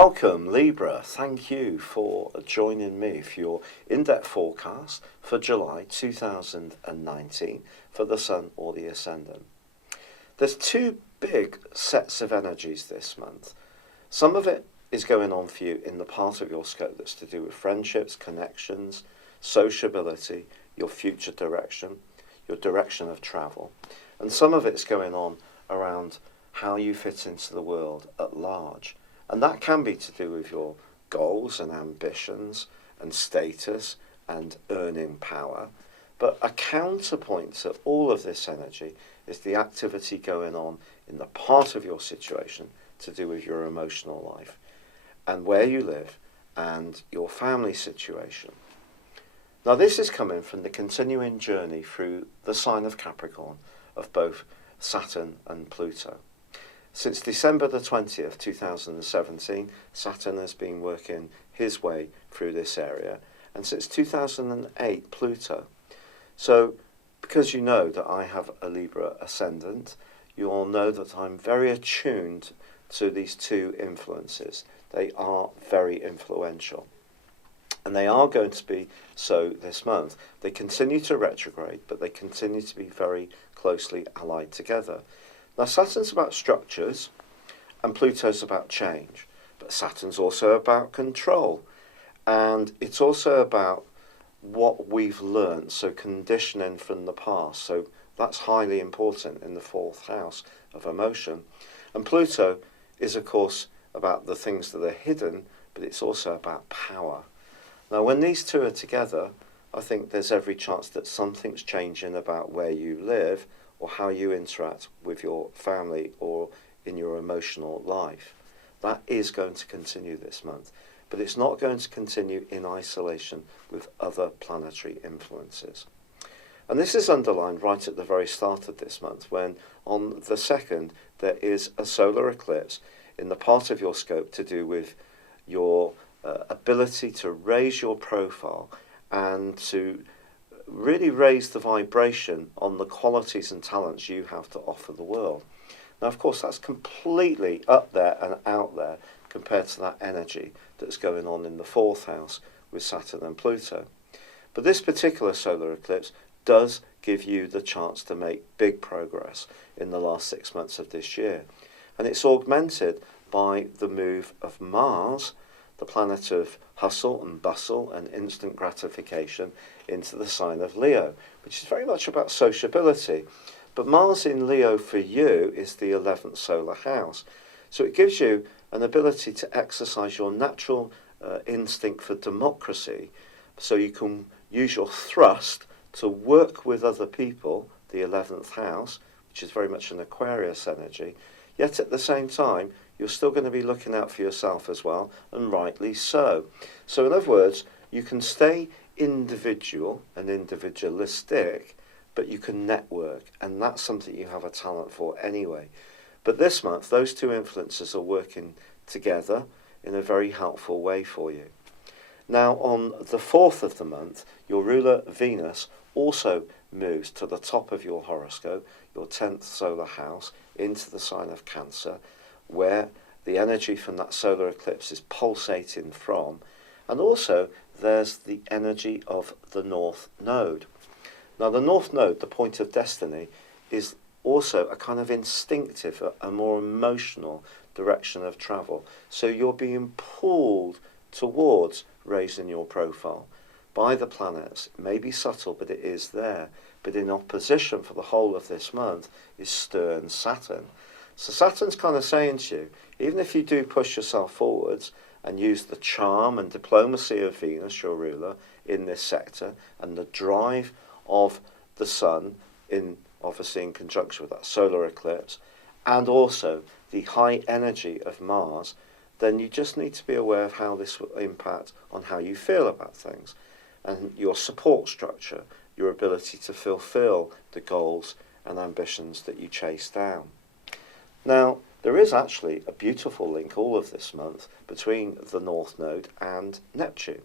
Welcome Libra, thank you for joining me for your in-depth forecast for July 2019 for the Sun or the Ascendant. There's two big sets of energies this month. Some of it is going on for you in the part of your scope that's to do with friendships, connections, sociability, your future direction, your direction of travel. And some of it's going on around how you fit into the world at large. And that can be to do with your goals and ambitions and status and earning power. But a counterpoint to all of this energy is the activity going on in the part of your situation to do with your emotional life and where you live and your family situation. Now this is coming from the continuing journey through the sign of Capricorn of both Saturn and Pluto. Since December the 20th, 2017, Saturn has been working his way through this area, and since 2008, Pluto. So, because you know that I have a Libra ascendant, you all know that I'm very attuned to these two influences. They are very influential. And they are going to be so this month. They continue to retrograde, but they continue to be very closely allied together. Now Saturn's about structures and Pluto's about change, but Saturn's also about control, and it's also about what we've learned, so conditioning from the past. So that's highly important in the fourth house of emotion. And Pluto is of course about the things that are hidden, but it's also about power. Now when these two are together, I think there's every chance that something's changing about where you live or how you interact with your family or in your emotional life. That is going to continue this month, but it's not going to continue in isolation with other planetary influences. And this is underlined right at the very start of this month, when on the 2nd there is a solar eclipse in the part of your scope to do with your ability to raise your profile and to really raise the vibration on the qualities and talents you have to offer the world. Now, of course, that's completely up there and out there compared to that energy that's going on in the fourth house with Saturn and Pluto. But this particular solar eclipse does give you the chance to make big progress in the last 6 months of this year. And it's augmented by the move of Mars, the planet of hustle and bustle and instant gratification, into the sign of Leo, which is very much about sociability. But Mars in Leo for you is the 11th solar house. So it gives you an ability to exercise your natural instinct for democracy, so you can use your thrust to work with other people, the 11th house, which is very much an Aquarius energy, yet at the same time you're still going to be looking out for yourself as well, and rightly so. So in other words, you can stay individual and individualistic, but you can network, and that's something you have a talent for anyway. But this month, those two influences are working together in a very helpful way for you. Now, on the 4th of the month, your ruler Venus also moves to the top of your horoscope, your 10th solar house, into the sign of Cancer, where the energy from that solar eclipse is pulsating from, and also there's the energy of the North Node. Now the North Node, the point of destiny, is also a kind of instinctive, a more emotional direction of travel. So you're being pulled towards raising your profile by the planets. It may be subtle, but it is there. But in opposition for the whole of this month is stern Saturn. So Saturn's kind of saying to you, even if you do push yourself forwards and use the charm and diplomacy of Venus, your ruler, in this sector, and the drive of the Sun, obviously in conjunction with that solar eclipse, and also the high energy of Mars, then you just need to be aware of how this will impact on how you feel about things, and your support structure, your ability to fulfill the goals and ambitions that you chase down. Now, there is actually a beautiful link all of this month between the North Node and Neptune.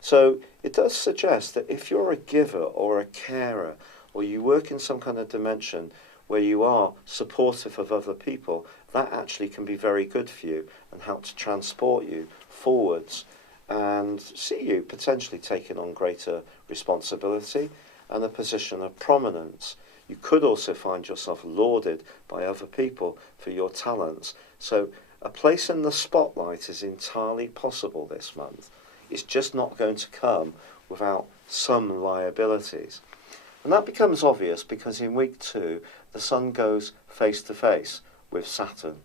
So it does suggest that if you're a giver or a carer, or you work in some kind of dimension where you are supportive of other people, that actually can be very good for you and help to transport you forwards and see you potentially taking on greater responsibility and a position of prominence. You could also find yourself lauded by other people for your talents. So a place in the spotlight is entirely possible this month. It's just not going to come without some liabilities. And that becomes obvious because in week 2, the Sun goes face to face with Saturn.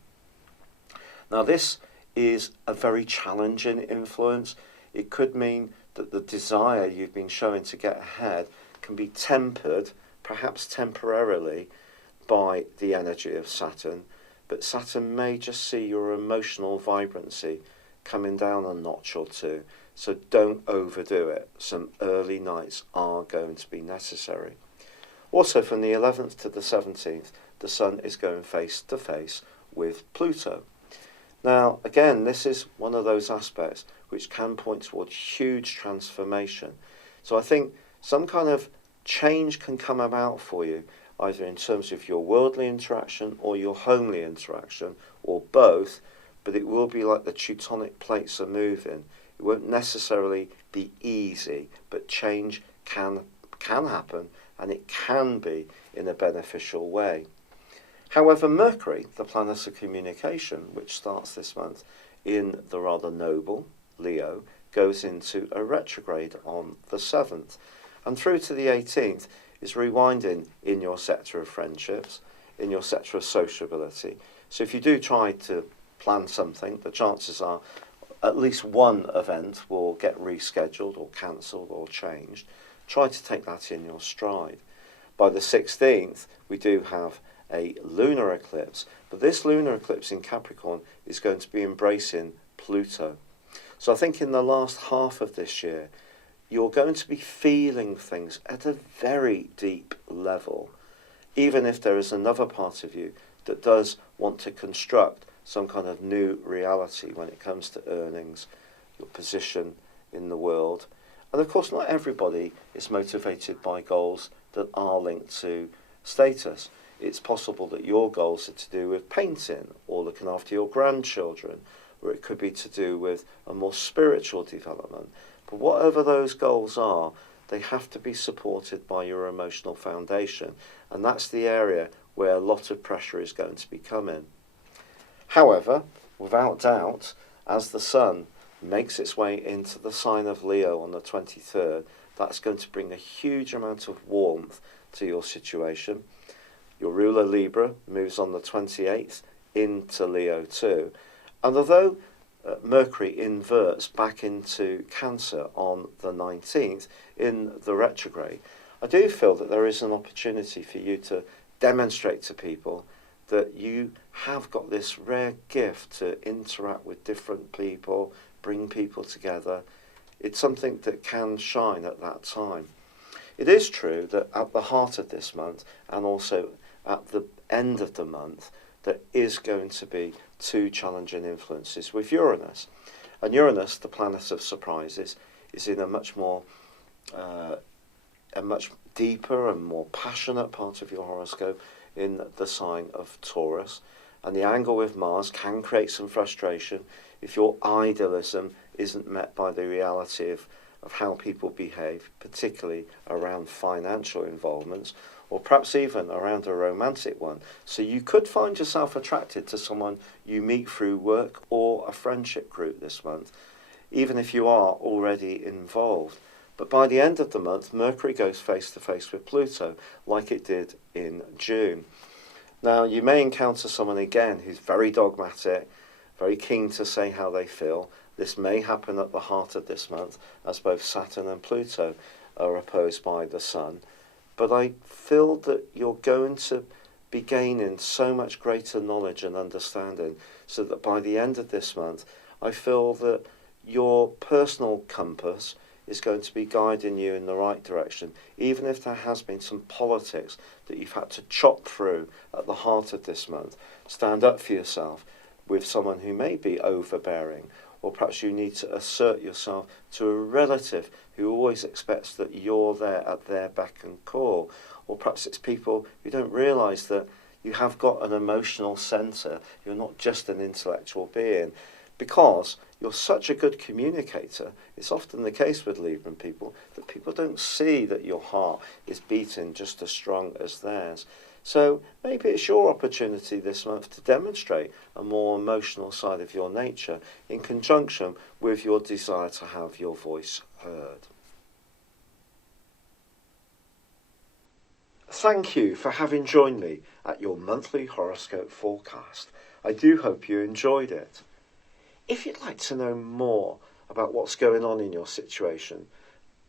Now this is a very challenging influence. It could mean that the desire you've been showing to get ahead can be tempered, perhaps temporarily, by the energy of Saturn. But Saturn may just see your emotional vibrancy coming down a notch or two. So don't overdo it. Some early nights are going to be necessary. Also, from the 11th to the 17th, the Sun is going face to face with Pluto. Now, again, this is one of those aspects which can point towards huge transformation. So I think some kind of change can come about for you, either in terms of your worldly interaction or your homely interaction, or both, but it will be like the Teutonic plates are moving. It won't necessarily be easy, but change can happen, and it can be in a beneficial way. However, Mercury, the planet of communication, which starts this month in the rather noble Leo, goes into a retrograde on the 7th, and through to the 18th is rewinding in your sector of friendships, in your sector of sociability. So if you do try to plan something, the chances are at least one event will get rescheduled or cancelled or changed. Try to take that in your stride. By the 16th, we do have a lunar eclipse, but this lunar eclipse in Capricorn is going to be embracing Pluto. So I think in the last half of this year, you're going to be feeling things at a very deep level, even if there is another part of you that does want to construct some kind of new reality when it comes to earnings, your position in the world. And of course, not everybody is motivated by goals that are linked to status. It's possible that your goals are to do with painting or looking after your grandchildren, or it could be to do with a more spiritual development. But whatever those goals are, they have to be supported by your emotional foundation. And that's the area where a lot of pressure is going to be coming. However, without doubt, as the Sun makes its way into the sign of Leo on the 23rd, that's going to bring a huge amount of warmth to your situation. Your ruler Libra moves on the 28th into Leo too. And although Mercury inverts back into Cancer on the 19th in the retrograde, I do feel that there is an opportunity for you to demonstrate to people that you have got this rare gift to interact with different people, bring people together. It's something that can shine at that time. It is true that at the heart of this month and also at the end of the month, there is going to be two challenging influences with Uranus. And Uranus, the planet of surprises, is in a much deeper and more passionate part of your horoscope in the sign of Taurus. And the angle with Mars can create some frustration if your idealism isn't met by the reality of how people behave, particularly around financial involvements, or perhaps even around a romantic one. So you could find yourself attracted to someone you meet through work or a friendship group this month, even if you are already involved. But by the end of the month, Mercury goes face to face with Pluto, like it did in June. Now, you may encounter someone again who's very dogmatic, very keen to say how they feel. This may happen at the heart of this month, as both Saturn and Pluto are opposed by the Sun. But I feel that you're going to be gaining so much greater knowledge and understanding, so that by the end of this month, I feel that your personal compass is going to be guiding you in the right direction, even if there has been some politics that you've had to chop through at the heart of this month. Stand up for yourself with someone who may be overbearing, or perhaps you need to assert yourself to a relative who always expects that you're there at their beck and call, or perhaps it's people who don't realise that you have got an emotional centre. You're not just an intellectual being. Because you're such a good communicator, it's often the case with Libra people that people don't see that your heart is beating just as strong as theirs. So maybe it's your opportunity this month to demonstrate a more emotional side of your nature in conjunction with your desire to have your voice heard. Thank you for having joined me at your monthly horoscope forecast. I do hope you enjoyed it. If you'd like to know more about what's going on in your situation,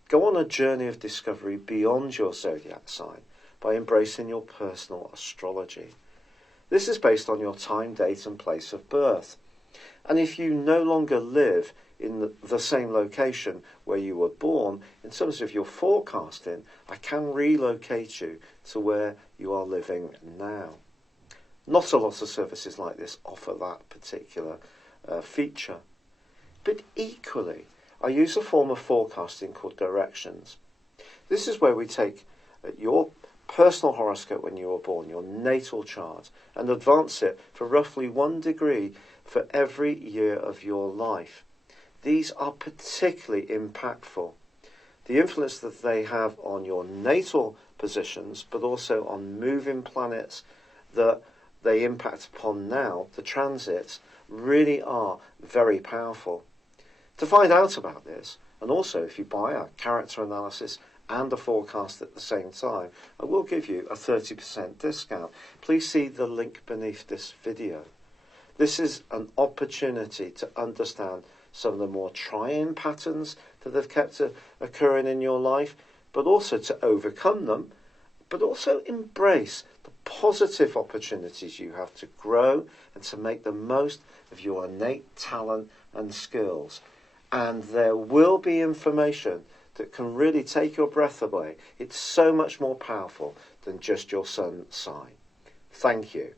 go on a journey of discovery beyond your zodiac sign by embracing your personal astrology. This is based on your time, date and place of birth. And if you no longer live in the same location where you were born, in terms of your forecasting, I can relocate you to where you are living now. Not a lot of services like this offer that particular feature. But equally, I use a form of forecasting called directions. This is where we take your personal horoscope when you were born, your natal chart, and advance it for roughly 1 degree for every year of your life. These are particularly impactful. The influence that they have on your natal positions, but also on moving planets that they impact upon now, the transits, really are very powerful. To find out about this, and also if you buy a character analysis and a forecast at the same time, I will give you a 30% discount. Please see the link beneath this video. This is an opportunity to understand some of the more trying patterns that have kept occurring in your life, but also to overcome them, but also embrace the positive opportunities you have to grow and to make the most of your innate talent and skills. And there will be information that can really take your breath away. It's so much more powerful than just your sun sign. Thank you.